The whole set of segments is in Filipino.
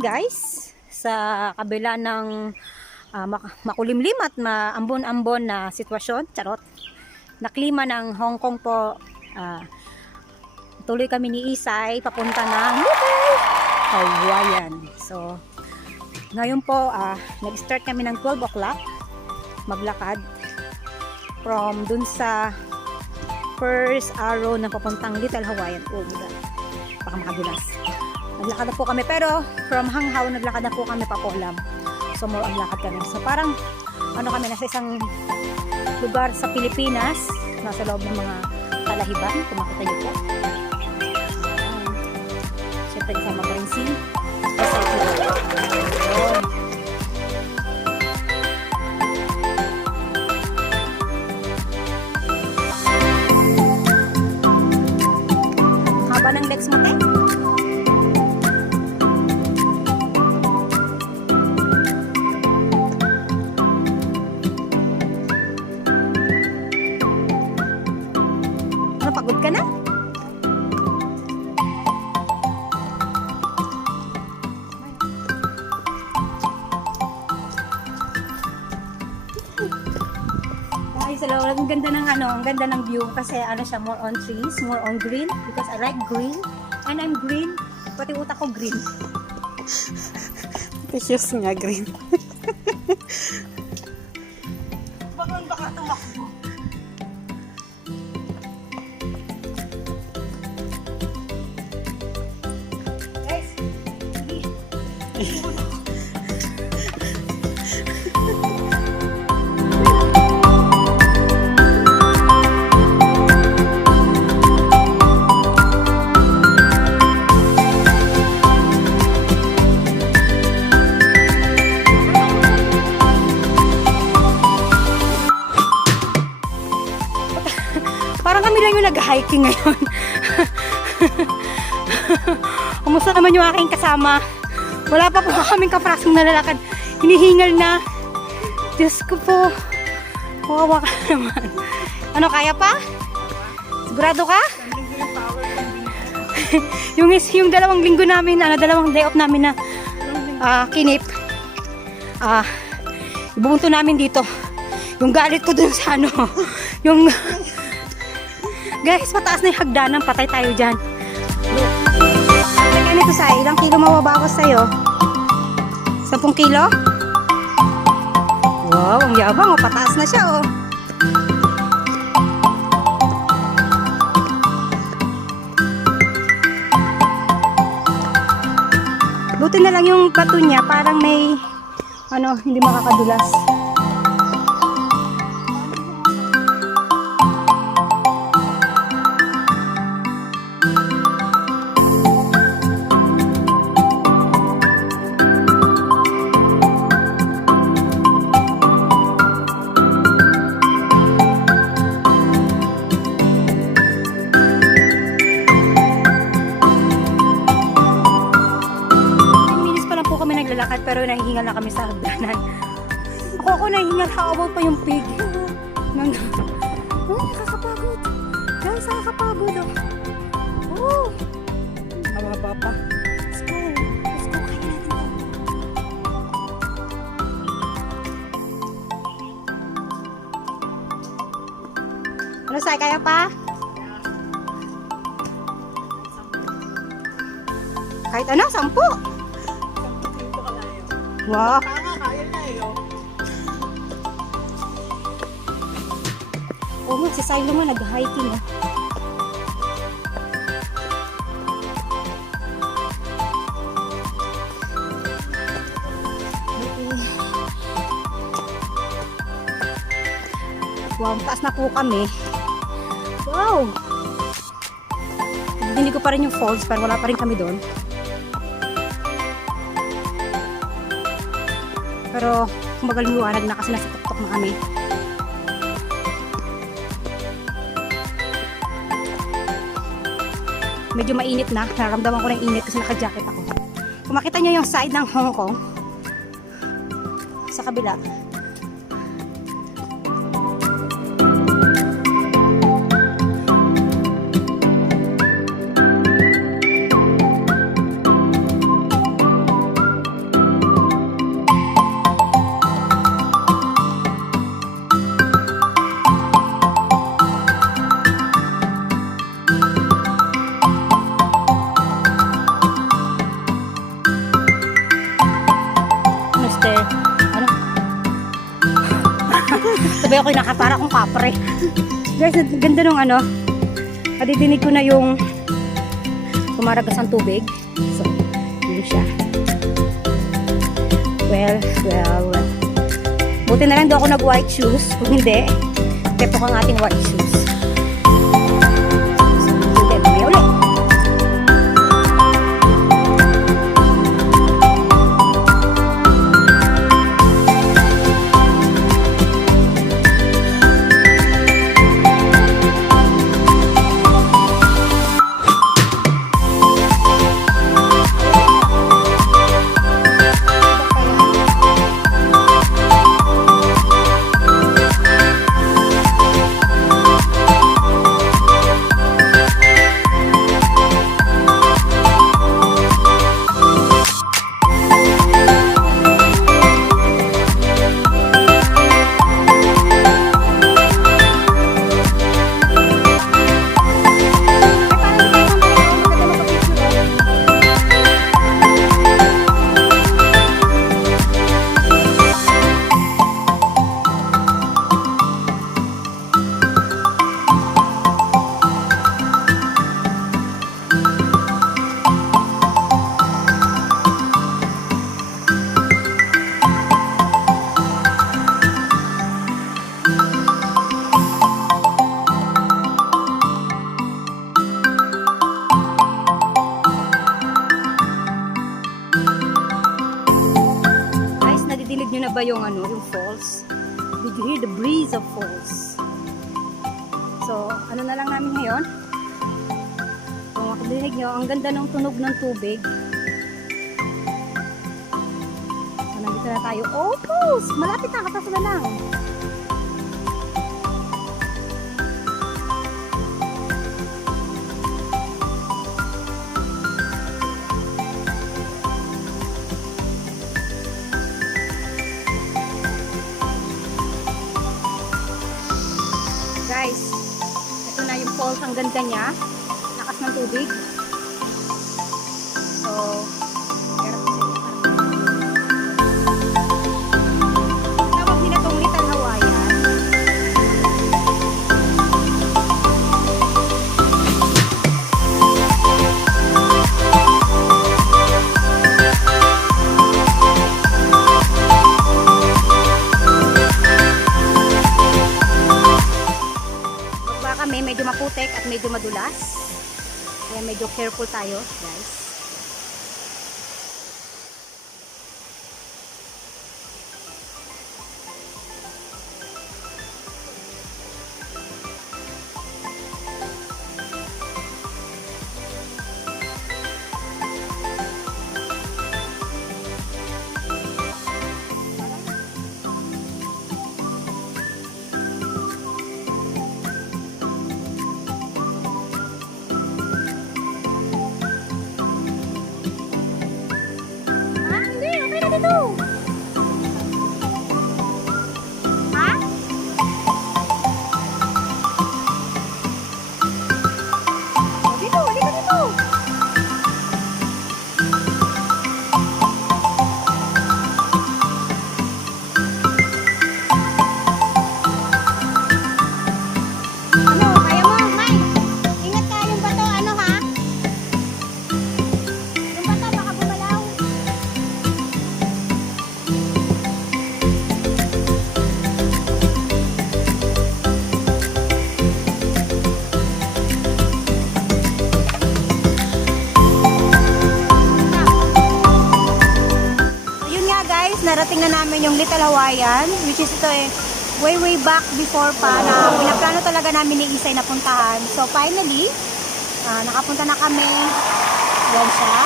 Guys, sa kabila ng makulimlim at maambon-ambon na sitwasyon, charot, na klima ng Hong Kong po, tuloy kami ni Isay papunta ng Hawaiian. So ngayon po nag-start kami ng 12 o'clock maglakad from dun sa first arrow na papuntang Little Hawaiian. Oh my God, baka makadulas. Naglakad na po kami, pero from Hanghaw naglakad na po kami pa Polam. So more ang lakad kami. So parang ano kami, nasa isang lugar sa Pilipinas, nasa loob ng mga palahiban, kung makita nyo po. Siyempre kasama pa rin si haba ng legs mo, te? Pagod ka na? Ay, salamat. Ang ganda ng ang ganda ng view kasi ano siya, more on trees, more on green because I like green and I'm green. Pati utak ko green. Precious nga green. Baka tumakbo. Parang kami lang yung nag-hiking ngayon. Kumusta naman yung aking kasama? Wala pa po kaming kaprasong nalalakad. Hinihingal na. Diyos ko po. Kawawa ka naman. Ano, kaya pa? Sigurado ka? yung dalawang linggo namin, dalawang day off namin na kinip. Ibubunto namin dito. Yung galit ko dun sa yung guys, mataas na yung hagdanan. Patay tayo dyan. Ganito sa ilang kilo mababawas sa'yo? 10 kilo? Wow, ang yabang. Pataas na siya, oh. Buti na lang yung bato niya. Parang may hindi makakadulas. Pero nahihingal na kami sa hagdanan. Ako nahihingal. How about pa yung pig? Nakakapagod. Guys, nakakapagod. Oh. Mababa pa. Let's go. Let's go. Kaya natin to. Ano Sai, kaya pa? Kahit ano, 10. Wow. Kaya niya eh. Oo nga, si Silo nga nag-hiking eh. Wow, taas na po kami. Wow! Dinig ko pa rin yung falls, pero wala pa rin kami doon. Pero, kumbaga liwanag na kasi nasa tuktok na kami. Medyo mainit na. Nararamdaman ko na yung init kasi naka-jacket ako. Kung makita nyo yung side ng Hong Kong, sa kabila, sabi ako nakapara akong kapre. Guys, ganda nung ano. Nadidinig ko na yung kumaragas ang tubig. So, yun siya. Well. Buti na lang doon ako nag-white shoes. Kung hindi, tepok ang ating white shoes. So, hindi, mamaya ulit. Ba yung ano, yung falls? Did you hear the breeze of falls? So, ano na lang namin ngayon? Kung makadinig nyo, ang ganda ng tunog ng tubig. So, nandito na tayo. Oh, falls! Malapit na, katas na lang. Guys, ito na yung falls. Ang ganda niya. Lakas ng tubig. So, tawag nila itong Little Hawaiian. Medyo maputek at medyo madulas. Kaya medyo careful tayo, guys. Ano, kaya mo, Mike? Ingat ka yung bato, ano ha? Yung bato, baka bumalaw. So, yun nga guys, narating na namin yung Little Hawaiian, which is ito eh, way back before pa na pinaplano talaga namin ni Isay na puntahan. So finally, nakapunta na kami. Yan siya.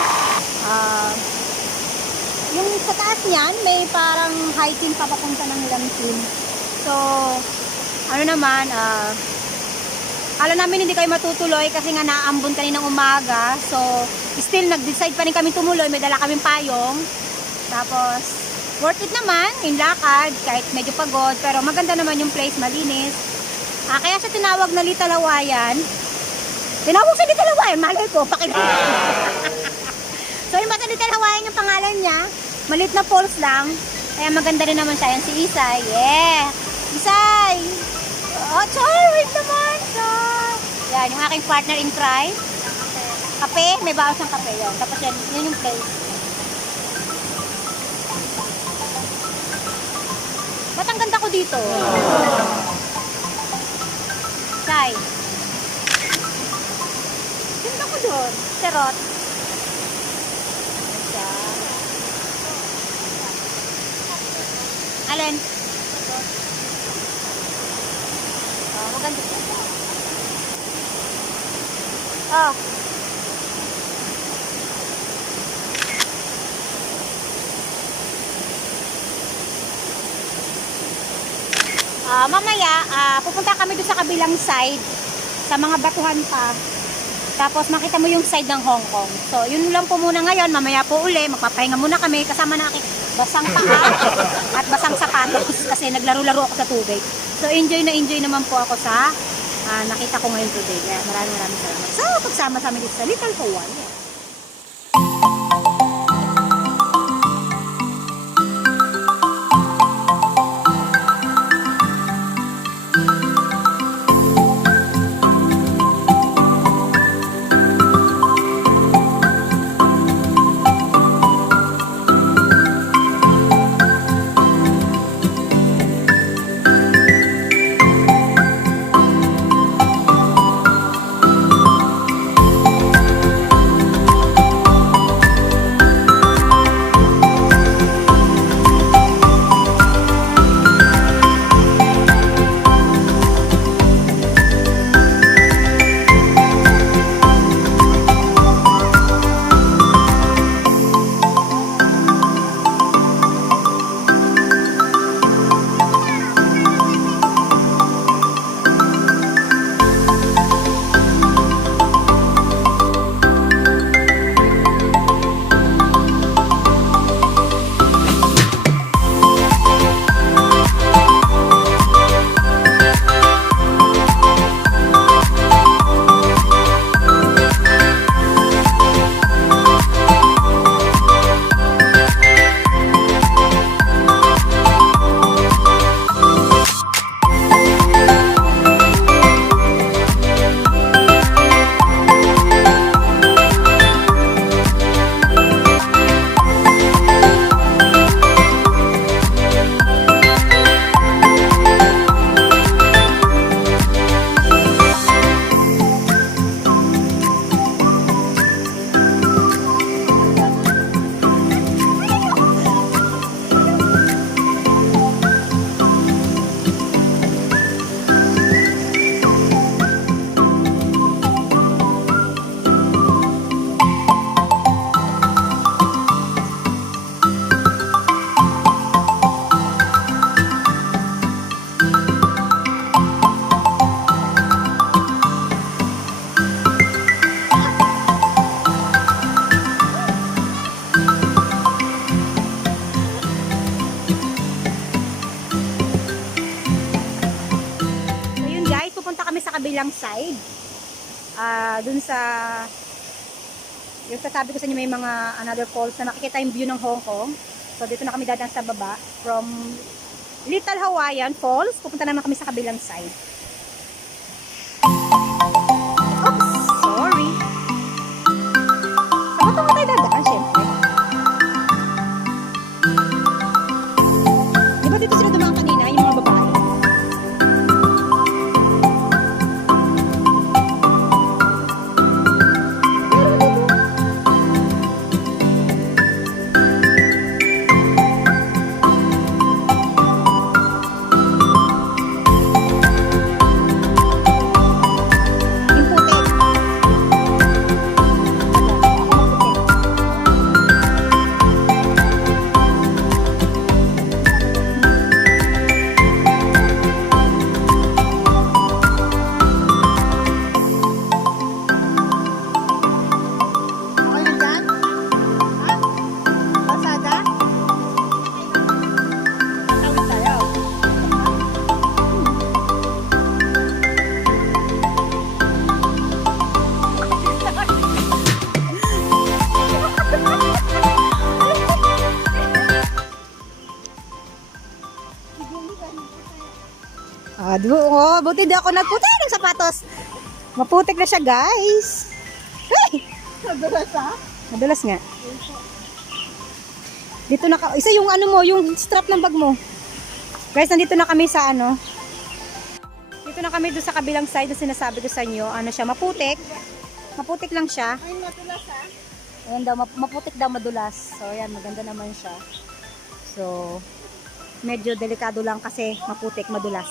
Yung sa taas niyan, may parang hiking pa papunta ng Lamtin. So, ano naman, alam namin hindi kayo matutuloy kasi nga naambon kaninang umaga. So, still nag-decide pa rin kami tumuloy. May dala kaming payong. Tapos, worth it naman, yung lakad, kahit medyo pagod. Pero maganda naman yung place, malinis. Kaya siya tinawag na Little Hawaiian. Tinawag sa Little Hawaiian, malay ko, pakibigay. So, yung basta Little Hawaiian yung pangalan niya. Malit na falls lang. Kaya maganda rin naman siya. Yan si Isay. Yeah! Isay! Oh, Choy! Wait naman! Yan, yung aking partner in crime. Kape. May bawas ng kape yun. Tapos yan, yun yung place. Ba't ang ganda ko dito? Isay. Ganda ko doon. Serot. Alin? Oh, maganda siya. Oh. Mamaya, pupunta kami doon sa kabilang side, sa mga batuhan pa. Tapos makita mo yung side ng Hong Kong. So, yun lang po muna ngayon. Mamaya po uli, magpapahinga muna kami kasama na aking basang paa at basang sapatos kasi naglaro-laro ako sa tubig. So, enjoy naman po ako sa nakita ko ngayon today. Kaya maraming salamat. So, pagsama sa amin dito sa Little Hawaii. kabilang side. Dun sa yung sasabi ko sa inyo, may mga another falls na makikita yung view ng Hong Kong. So dito na kami dadaan sa baba from Little Hawaiian Falls. Pupunta naman kami sa kabilang side. Oh, buti di ako nagputi ng sapatos. Maputik na siya, guys. Hey! Nadulas ha? Madulas nga. Dito na isa yung ano mo, yung strap ng bag mo. Guys, nandito na kami sa ano. Dito na kami doon sa kabilang side na sinasabi ko sa inyo. Ano siya, maputik. Maputik lang siya. Ay, madulas ha? Ayan daw, maputik daw, madulas. So, ayan, maganda naman siya. So, medyo delikado lang kasi maputik, madulas.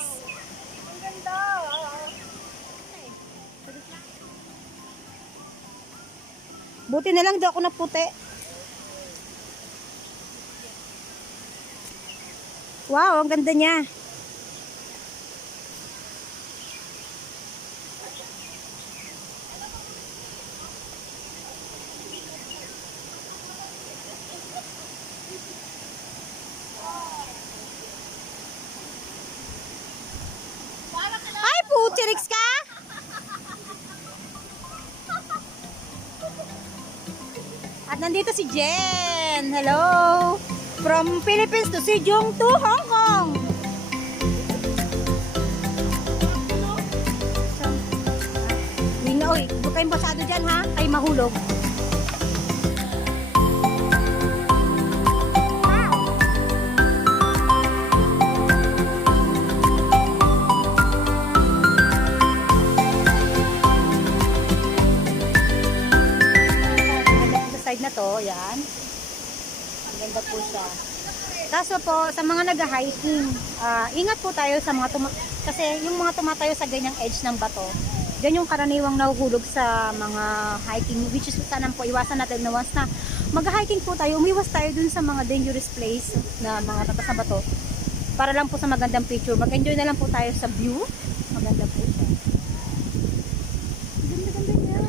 Ang ganda. Buti na lang daw ako naputi. Wow, ang ganda niya. Ay, putiriks ka! At nandito si Jen. Hello! From Philippines to Sejong to Hong Kong. Oy, huwag kayong masyado dyan ha. Ay mahulog. Side na to, yan. Ang ganda po siya. Kaso po, sa mga nag-hiking, ingat po tayo sa mga kasi yung mga tumatayo sa ganyang edge ng bato, yan yung karaniwang nahuhulog sa mga hiking, which is sana po iwasan natin na once na mag-hiking po tayo, umiwas tayo dun sa mga dangerous place na mga tatas na bato para lang po sa magandang picture. Mag-enjoy na lang po tayo sa view. Maganda po siya. Ganda-ganda niya.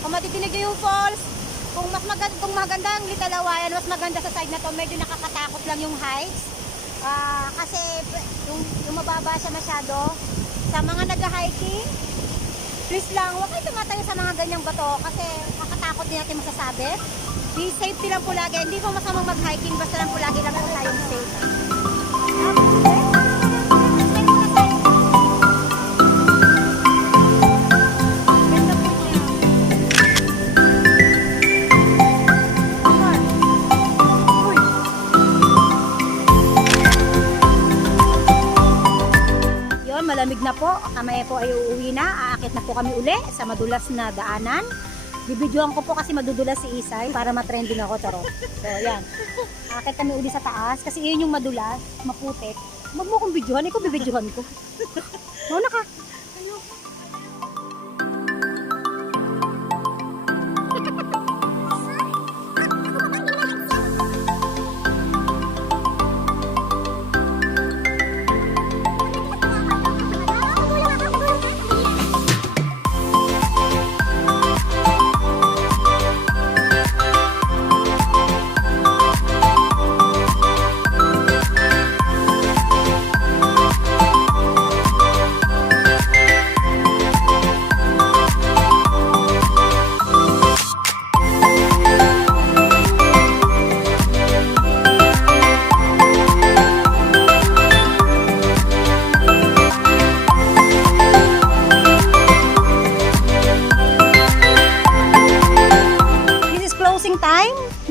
Kung matidinig yung falls, kung maganda ang Little Hawaiian, mas maganda sa side na to, medyo nakakatakot lang yung heights. Kasi yung mababa siya masyado. Sa mga nag-hiking, please lang, huwag kayo tumatayo sa mga ganyang bato kasi kakatakot din natin masasabi. Be safety lang po lagi. Hindi po masamang mag-hiking, basta lang po lagi lang po tayong safe. Malamig na po, kami po ay uuwi na, aakit na po kami uli sa madulas na daanan. Bibidyoan ko po kasi madudulas si Isay para matrending ako, charo. So yan, aakit kami uli sa taas kasi yun yung madulas, maputik. Huwag mo kong bidyohan, ikaw bibidyohan ko. Mauna ka.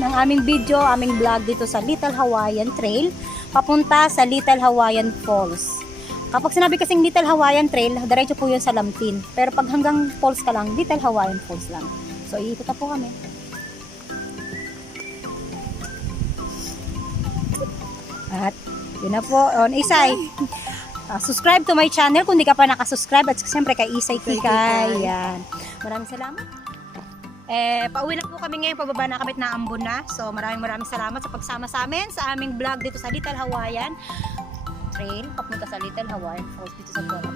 Ng aming video, aming vlog dito sa Little Hawaiian Trail papunta sa Little Hawaiian Falls. Kapag sinabi kasing Little Hawaiian Trail, diretso po yun sa Lampin. Pero pag hanggang falls ka lang, Little Hawaiian Falls lang. So iikot na po kami. At yun na po, on Isay. Subscribe to my channel kung di ka pa nakasubscribe at siyempre kay Isay Kikay. Yan. Maraming salamat. Pauwi na po kami ngayon, pababa na kami na Ambon na. So maraming salamat sa pagsama sa amin sa aming vlog dito sa Little Hawaiian Trail papunta sa Little Hawaiian Falls dito sa Kuala.